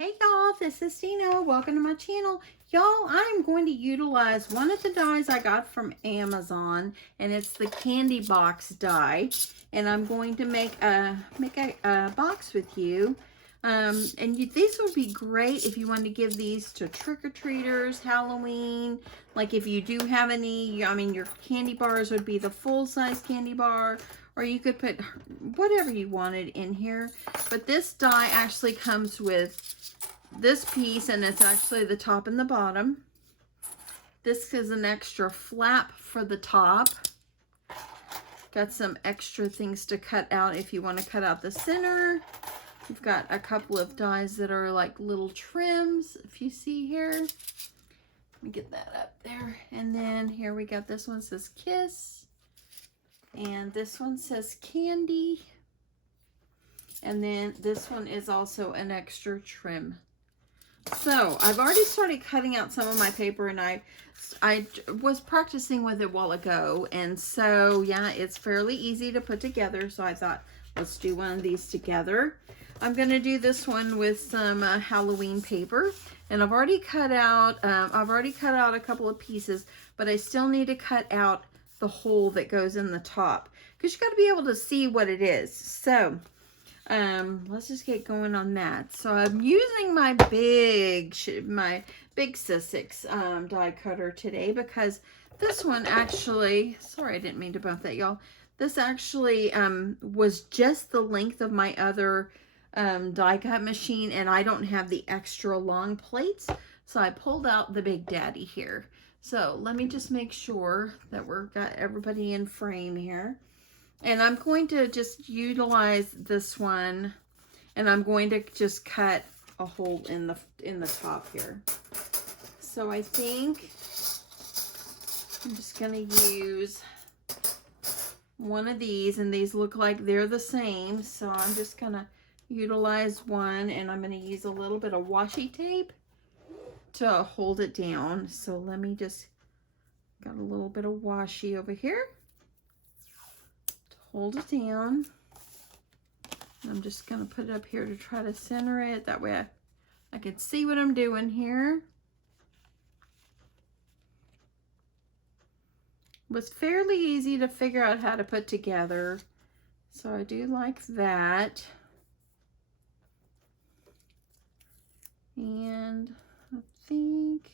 Hey y'all, this is Dina. Welcome to my channel. Y'all, I'm going to utilize one of the dies I got from Amazon, and it's the candy box die. And I'm going to make a box with you. These would be great if you want to give these to trick-or-treaters, Halloween. Like if you do have any, I mean, your candy bars would be the full-size candy bar, or you could put whatever you wanted in here. But this die actually comes with this piece, and it's actually the top and the bottom. This is an extra flap for the top. Got some extra things to cut out if you want to cut out the center. We've got a couple of dies that are like little trims, if you see here. Let me get that up there. And then here we got this one says Kiss. And this one says Candy. And then this one is also an extra trim. So I've already started cutting out some of my paper, and I was practicing with it a while ago. And so, yeah, it's fairly easy to put together. So I thought, let's do one of these together. I'm going to do this one with some Halloween paper, and I've already cut out a couple of pieces, but I still need to cut out the hole that goes in the top, because you got to be able to see what it is. So let's just get going on that. So I'm using my big Sussex die cutter today, because this one actually, sorry, I didn't mean to bump that, y'all. This actually was just the length of my other die cut machine, and I don't have the extra long plates, so I pulled out the Big Daddy here. So let me just make sure that we've got everybody in frame here. And I'm going to just utilize this one, and I'm going to just cut a hole in the top here. So I think I'm just going to use one of these, and these look like they're the same. So I'm just going to utilize one, and I'm going to use a little bit of washi tape to hold it down. So let me just, got a little bit of washi over here. Hold it down. I'm just going to put it up here to try to center it. That way I can see what I'm doing here. It was fairly easy to figure out how to put together. So I do like that. And I think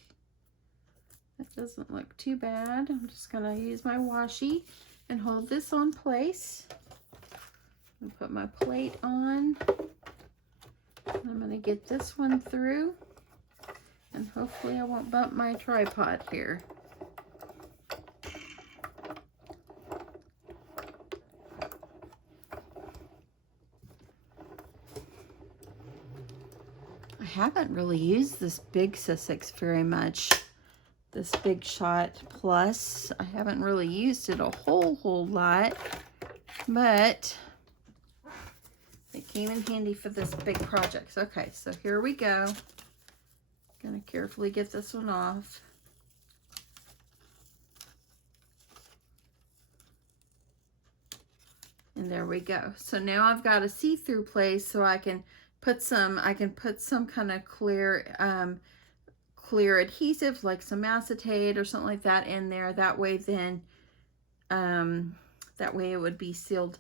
that doesn't look too bad. I'm just going to use my washi and hold this on place. And put my plate on. I'm going to get this one through, and hopefully I won't bump my tripod here. I haven't really used this big Sussex very much. This Big Shot Plus, I haven't really used it a whole lot, but it came in handy for this big project. Okay, so here we go. Gonna carefully get this one off. And there we go. So now I've got a see-through place, so I can put some kind of clear adhesive, like some acetate or something like that in there. That way then, that way it would be sealed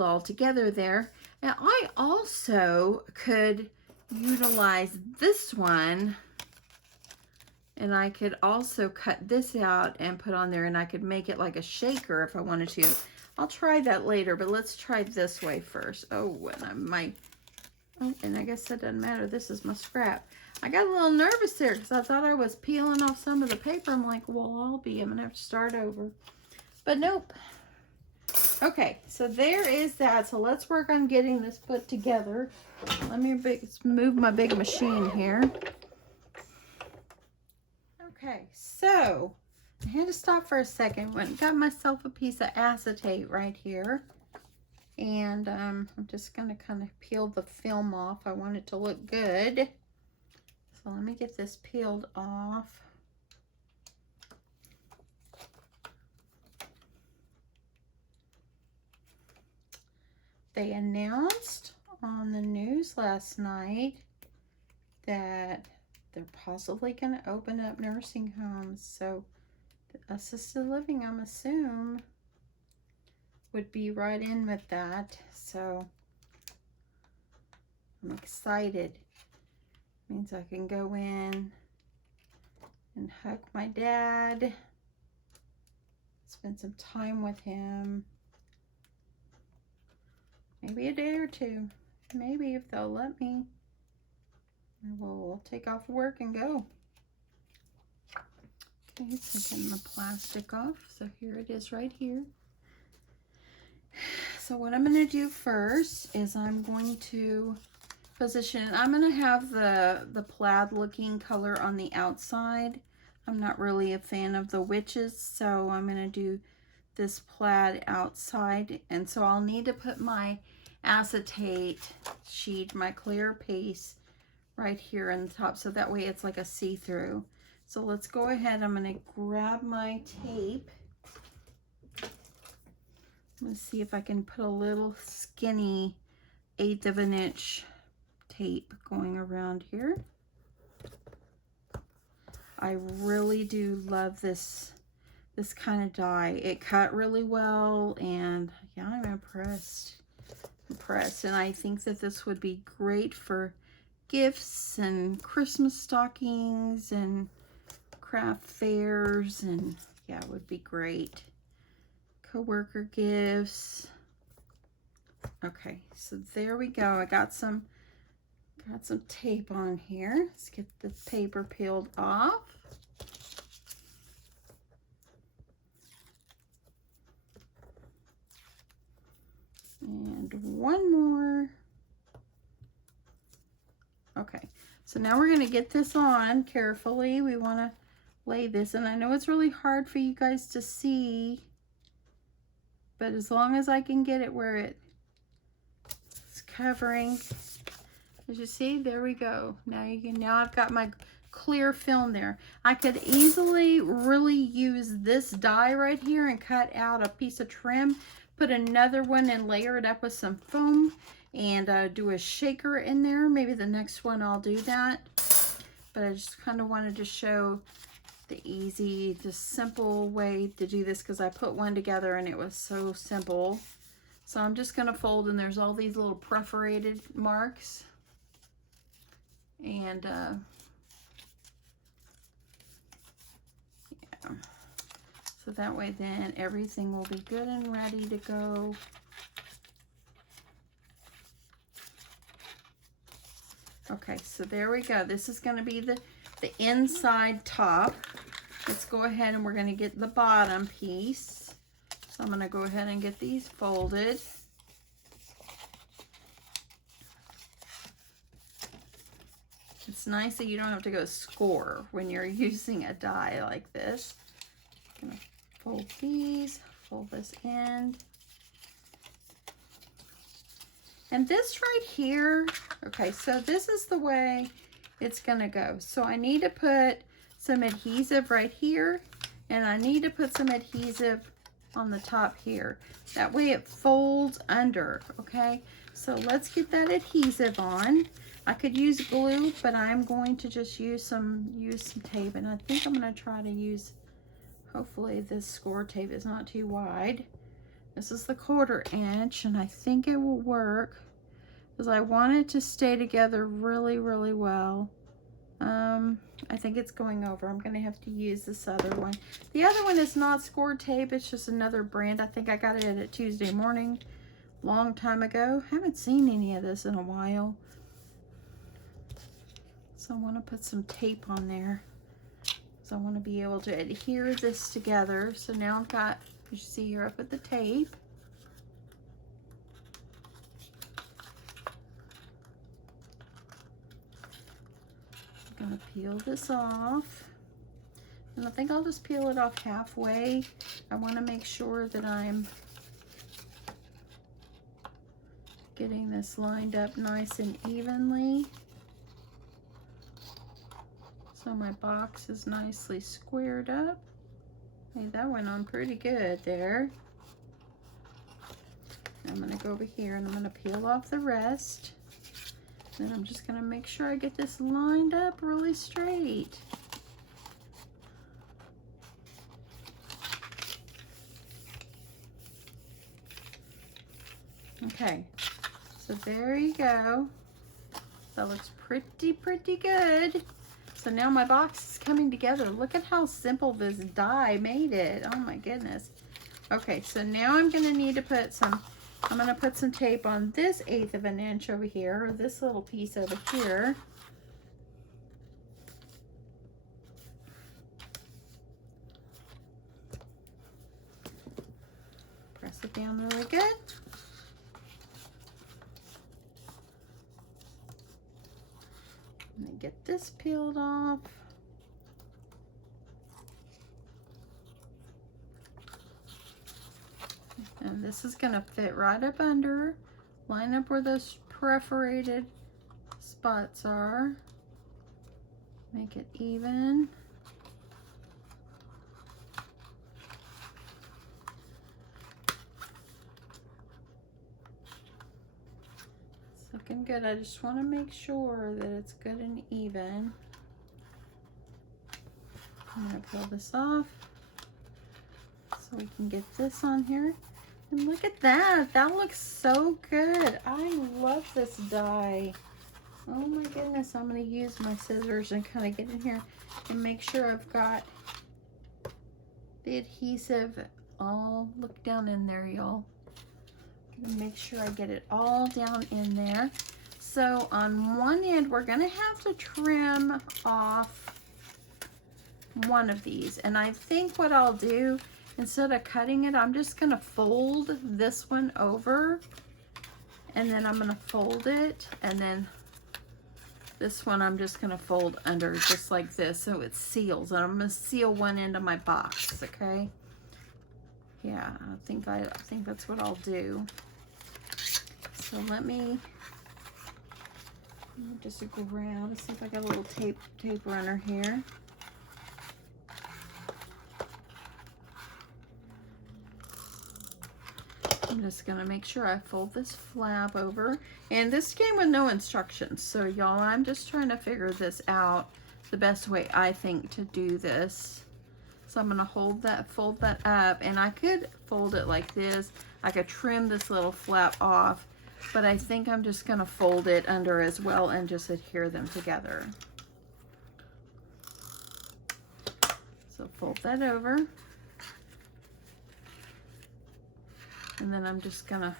all together there. And I also could utilize this one, and I could also cut this out and put on there, and I could make it like a shaker if I wanted to. I'll try that later, but let's try this way first. Oh, and I guess that doesn't matter. This is my scrap. I got a little nervous there because I thought I was peeling off some of the paper. I'm like, well, I'm going to have to start over. But nope. Okay, so there is that. So let's work on getting this put together. Let me move my big machine here. Okay, so I had to stop for a second. Went and got myself a piece of acetate right here. And I'm just going to kind of peel the film off. I want it to look good. So let me get this peeled off. They announced on the news last night that they're possibly going to open up nursing homes. So assisted living, I'm assuming, would be right in with that. So I'm excited. Means I can go in and hug my dad, spend some time with him, maybe a day or two, maybe if they'll let me. We'll take off work and go. Okay, taking the plastic off. So here it is right here. So what I'm going to do first is I'm going to position. I'm going to have the plaid looking color on the outside. I'm not really a fan of the witches, so I'm going to do this plaid outside. And so I'll need to put my acetate sheet, my clear paste, right here in the top, so that way it's like a see-through. So let's go ahead. I'm going to grab my tape. I'm going to see if I can put a little skinny 1/8 of an inch tape going around here. I really do love this kind of die. It cut really well, and yeah, I'm impressed. And I think that this would be great for gifts and Christmas stockings and craft fairs, and yeah, it would be great. Coworker gifts. Okay, so there we go. I got some tape on here. Let's get the paper peeled off. And one more. Okay, so now we're going to get this on carefully. We want to lay this, and I know it's really hard for you guys to see, but as long as I can get it where it's covering, as you see, there we go. Now I've got my clear film there. I could easily really use this die right here and cut out a piece of trim, put another one and layer it up with some foam, and do a shaker in there. Maybe the next one I'll do that, but I just kind of wanted to show the easy, just simple way to do this, because I put one together and it was so simple. So I'm just going to fold, and there's all these little perforated marks, and yeah, so that way then everything will be good and ready to go. Okay, so there we go. This is going to be the inside top. Let's go ahead and we're going to get the bottom piece. So I'm going to go ahead and get these folded. It's nice that you don't have to go score when you're using a die like this. I'm going to fold these, fold this end. And this right here, okay, so this is the way it's gonna go. So I need to put some adhesive right here, and I need to put some adhesive on the top here. That way it folds under, okay? So let's get that adhesive on. I could use glue, but I'm going to just use some tape, and I think I'm gonna try to use, hopefully this score tape is not too wide. This is the 1/4 inch, and I think it will work because I want it to stay together really, really well. I think it's going over. I'm going to have to use this other one. The other one is not score tape. It's just another brand. I think I got it at Tuesday Morning, long time ago. Haven't seen any of this in a while. So I want to put some tape on there. So I want to be able to adhere this together. So now I've got, you see here, I put the tape. I'm going to peel this off. And I think I'll just peel it off halfway. I want to make sure that I'm getting this lined up nice and evenly. So my box is nicely squared up. Hey, that went on pretty good there. I'm going to go over here and I'm going to peel off the rest. Then I'm just gonna make sure I get this lined up really straight. Okay, so there you go. That looks pretty good. So now my box is coming together. Look at how simple this die made it. Oh my goodness. Okay, so now I'm gonna need to put some, I'm gonna put some tape on this 1/8 of an inch over here, or this little piece over here. Press it down really good. And then get this peeled off. And this is gonna fit right up under. Line up where those perforated spots are. Make it even. It's looking good. I just want to make sure that it's good and even. I'm gonna peel this off so we can get this on here. And look at that. That looks so good. I love this die. Oh my goodness. I'm going to use my scissors and kind of get in here and make sure I've got the adhesive all, look down in there, y'all. Make sure I get it all down in there. So on one end, we're going to have to trim off one of these. And I think what I'll do, instead of cutting it, I'm just gonna fold this one over, and then I'm gonna fold it, and then this one I'm just gonna fold under just like this so it seals. And I'm gonna seal one end of my box, okay? Yeah, I think that's what I'll do. So let me just grab, see if I got a little tape runner here. I'm just gonna make sure I fold this flap over. And this came with no instructions, so y'all, I'm just trying to figure this out the best way I think to do this. So I'm gonna fold that up, and I could fold it like this. I could trim this little flap off, but I think I'm just gonna fold it under as well and just adhere them together. So fold that over. And then I'm just gonna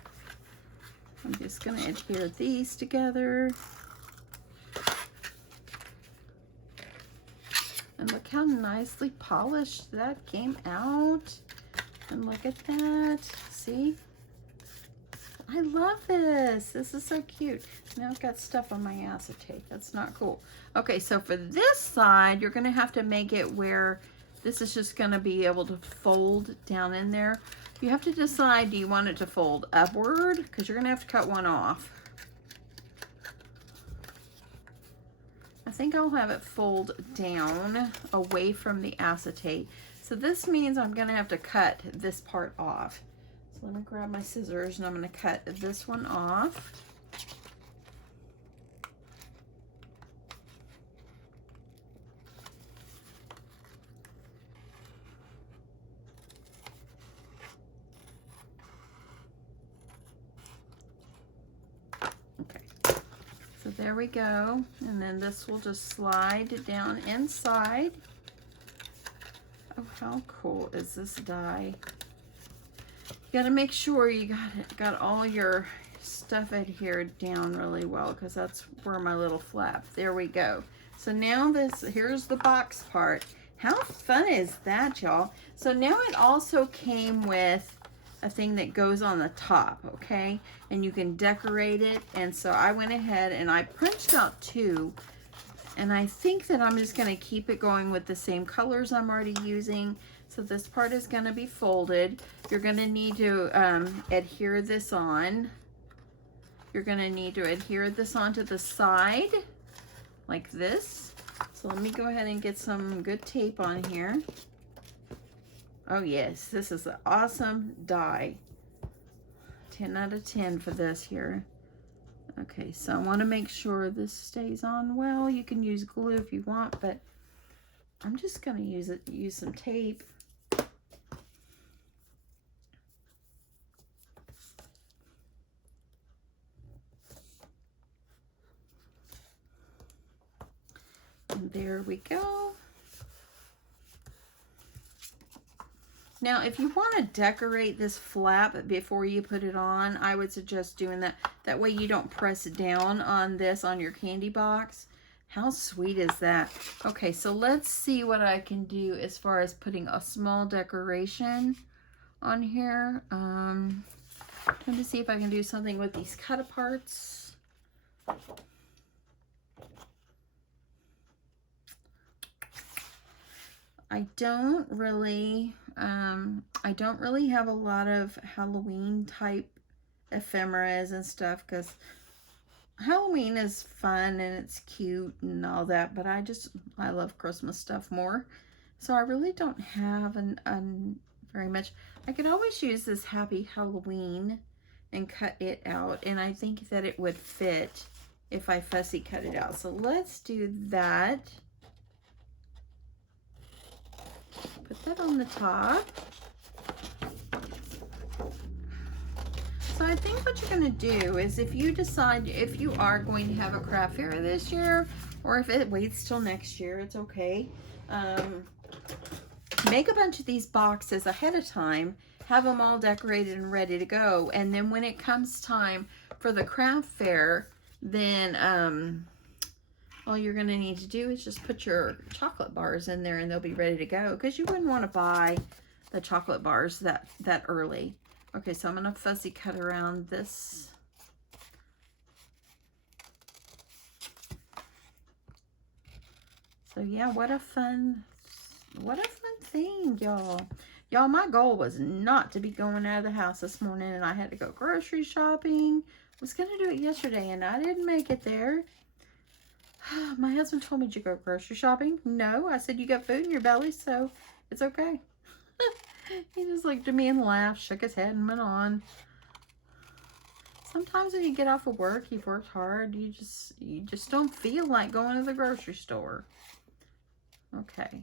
adhere these together. And look how nicely polished that came out. And look at that. See? I love this. This is so cute. Now I've got stuff on my acetate. That's not cool. Okay, so for this side, you're gonna have to make it where this is just gonna be able to fold down in there. You have to decide, do you want it to fold upward? Because you're gonna have to cut one off. I think I'll have it fold down away from the acetate. So this means I'm gonna have to cut this part off. So let me grab my scissors and I'm gonna cut this one off. So there we go, and then this will just slide down inside. Oh, how cool is this die? You gotta make sure you got all your stuff adhered down really well, because that's where my little flap, there we go. So now here's the box part. How fun is that, y'all? So now it also came with a thing that goes on the top, okay? And you can decorate it. And so I went ahead and I punched out 2. And I think that I'm just gonna keep it going with the same colors I'm already using. So this part is gonna be folded. You're gonna need to adhere this on. You're gonna need to adhere this onto the side, like this. So let me go ahead and get some good tape on here. Oh yes, this is an awesome die. 10 out of 10 for this here. Okay, so I want to make sure this stays on well. You can use glue if you want, but I'm just going to use some tape. And there we go. Now, if you want to decorate this flap before you put it on, I would suggest doing that. That way you don't press down on this on your candy box. How sweet is that? Okay, so let's see what I can do as far as putting a small decoration on here. Trying to see if I can do something with these cut-aparts. I don't really have a lot of Halloween type ephemeras and stuff, because Halloween is fun and it's cute and all that, but I love Christmas stuff more. So I really don't have very much. I could always use this Happy Halloween and cut it out, and I think that it would fit if I fussy cut it out. So let's do that. Put that on the top. So I think what you're going to do is, if you decide if you are going to have a craft fair this year, or if it waits till next year, it's okay. Make a bunch of these boxes ahead of time, have them all decorated and ready to go, and then when it comes time for the craft fair, then all you're going to need to do is just put your chocolate bars in there and they'll be ready to go, because you wouldn't want to buy the chocolate bars that early. Okay, so I'm going to fussy cut around this. So yeah, what a fun thing, y'all. Y'all, my goal was not to be going out of the house this morning, and I had to go grocery shopping. I was going to do it yesterday, and I didn't make it there. My husband told me, "Did you go grocery shopping?" No, I said, "You got food in your belly, so it's okay." He just looked at me and laughed, shook his head, and went on. Sometimes when you get off of work, you've worked hard, you just don't feel like going to the grocery store. Okay.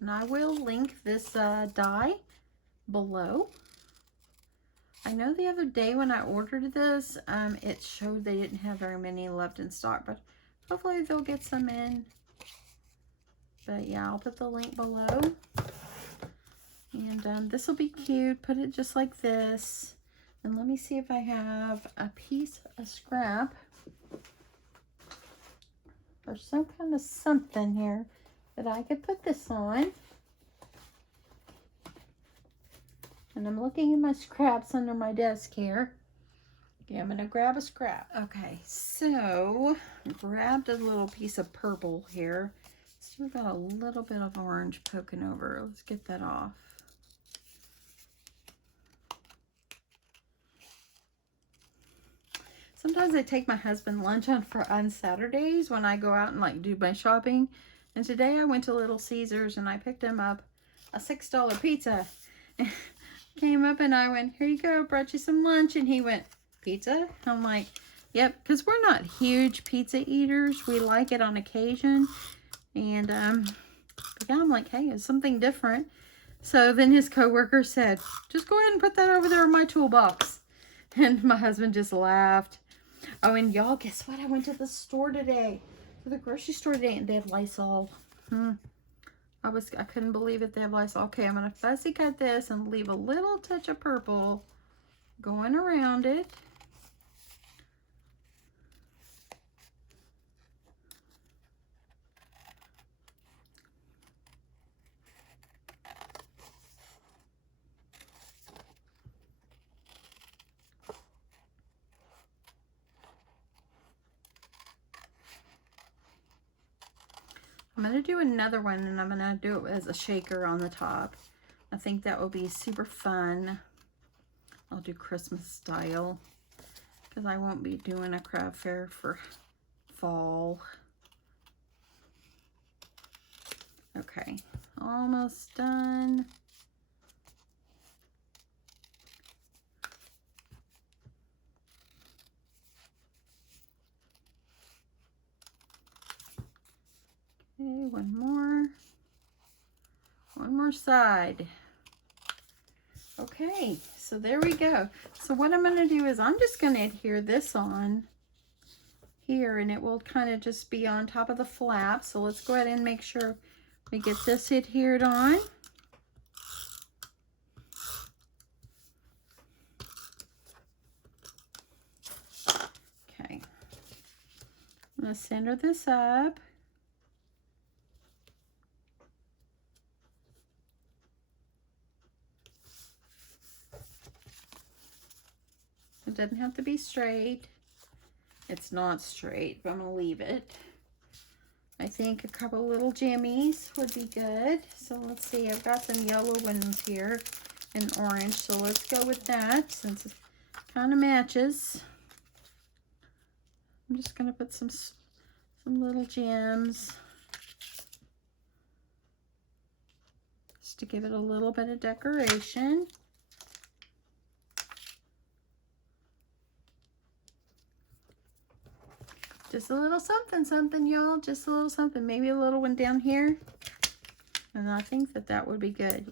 And I will link this die below. I know the other day when I ordered this, it showed they didn't have very many left in stock, but hopefully they'll get some in. But yeah, I'll put the link below. And this will be cute. Put it just like this. And let me see if I have a piece of scrap or some kind of something here that I could put this on. And I'm looking in my scraps under my desk here. Okay, I'm going to grab a scrap. Okay, so grabbed a little piece of purple here. Still got a little bit of orange poking over. Let's get that off. Sometimes I take my husband lunch on Saturdays when I go out and like do my shopping. And today I went to Little Caesars and I picked him up a $6 pizza. Came up and I went, "Here you go, brought you some lunch." And he went, "Pizza?" I'm like, "Yep," because we're not huge pizza eaters. We like it on occasion. And but yeah, I'm like, hey, it's something different. So then his coworker said, "Just go ahead and put that over there in my toolbox." And my husband just laughed. Oh, and y'all, guess what? I went to the store today, to the grocery store today, and they had Lysol. I couldn't believe it. They have Lysol. Okay, I'm going to fussy cut this and leave a little touch of purple going around it. I'm going to do another one, and I'm going to do it as a shaker on the top. I think that will be super fun. I'll do Christmas style, because I won't be doing a craft fair for fall. Okay, almost done. one more side. Okay, so there we go. So what I'm going to do is I'm just going to adhere this on here, and it will kind of just be on top of the flap. So let's go ahead and make sure we get this adhered on. Okay, I'm going to center this up. It doesn't have to be straight. It's not straight, but I'm gonna leave it. I think a couple little jimmies would be good. So let's see, I've got some yellow ones here and orange. So let's go with that since it kind of matches. I'm just gonna put some little gems just to give it a little bit of decoration. Just a little something, something, y'all. Just a little something. Maybe a little one down here. And I think that that would be good.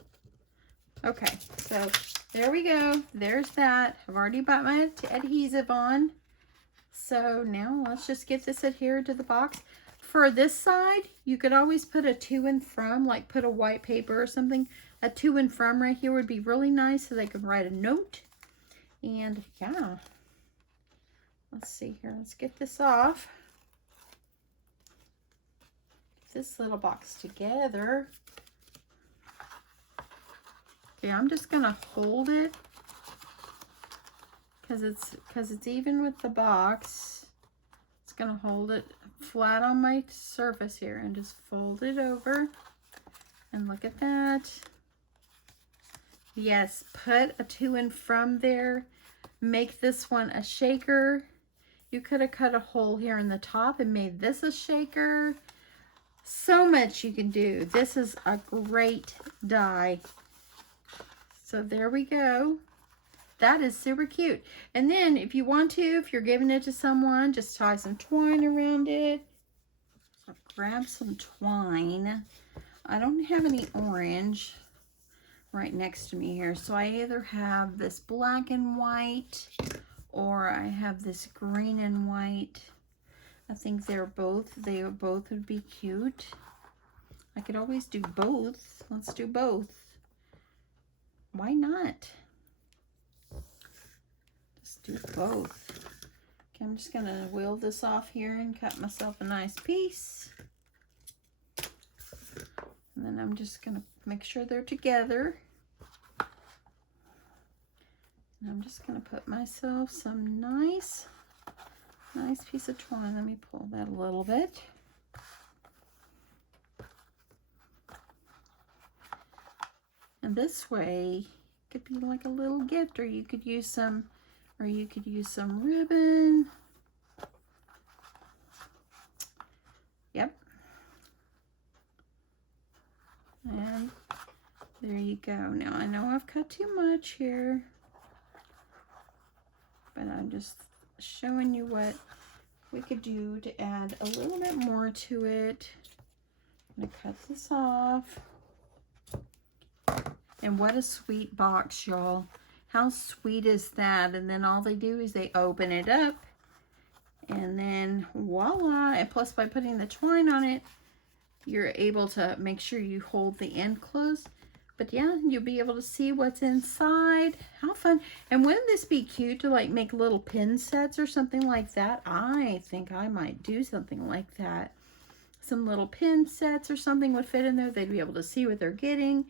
Okay, so there we go. There's that. I've already got my adhesive on. So now let's just get this adhered to the box. For this side, you could always put a to and from, like put a white paper or something. A to and from right here would be really nice so they could write a note. And yeah. Let's see here. Let's get this off. Get this little box together. Okay, I'm just gonna hold it because it's even with the box. It's gonna hold it flat on my surface here and just fold it over. And look at that. Yes, put a to and from there. Make this one a shaker. You could have cut a hole here in the top and made this a shaker. So much you can do. This is a great die. So there we go. That is super cute. And then if you want to, if you're giving it to someone, just tie some twine around it. So grab some twine. I don't have any orange right next to me here. So I either have this black and white or I have this green and white. I think they both would be cute. I could always do both. Let's do both. Why not? Let's do both. Okay, I'm just gonna wheel this off here and cut myself a nice piece. And then I'm just gonna make sure they're together. And I'm just going to put myself some nice piece of twine. Let me pull that a little bit. And this way, it could be like a little gift, or you could use some ribbon. Yep. And there you go. Now I know I've cut too much here, but I'm just showing you what we could do to add a little bit more to it. I'm gonna cut this off. And what a sweet box, y'all. How sweet is that? And then all they do is they open it up, and then voila. And plus, by putting the twine on it, you're able to make sure you hold the end closed. But yeah, you'll be able to see what's inside. How fun. And wouldn't this be cute to like make little pin sets or something like that? I think I might do something like that. Some little pin sets or something would fit in there. They'd be able to see what they're getting.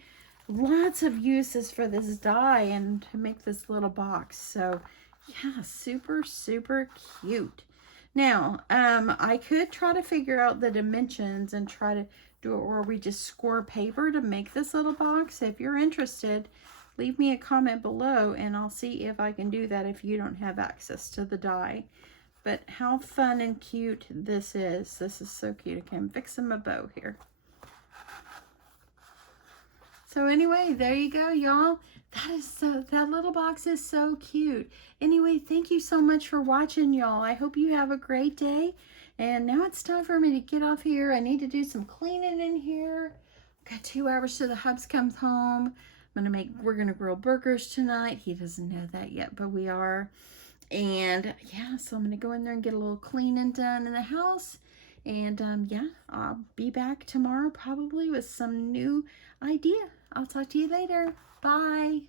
Lots of uses for this die and to make this little box. So yeah, super, super cute. Now, I could try to figure out the dimensions and try to do it where we just score paper to make this little box. If you're interested, leave me a comment below and I'll see if I can do that if you don't have access to the die. But how fun and cute this is. This is so cute. Okay, I'm fixing my bow here. So anyway, there you go, y'all. That little box is so cute. Anyway, thank you so much for watching, y'all. I hope you have a great day. And now it's time for me to get off here. I need to do some cleaning in here. got 2 hours till the hubs comes home. We're gonna grill burgers tonight. He doesn't know that yet, but we are. And yeah, so I'm gonna go in there and get a little cleaning done in the house. And yeah, I'll be back tomorrow probably with some new idea. I'll talk to you later. Bye.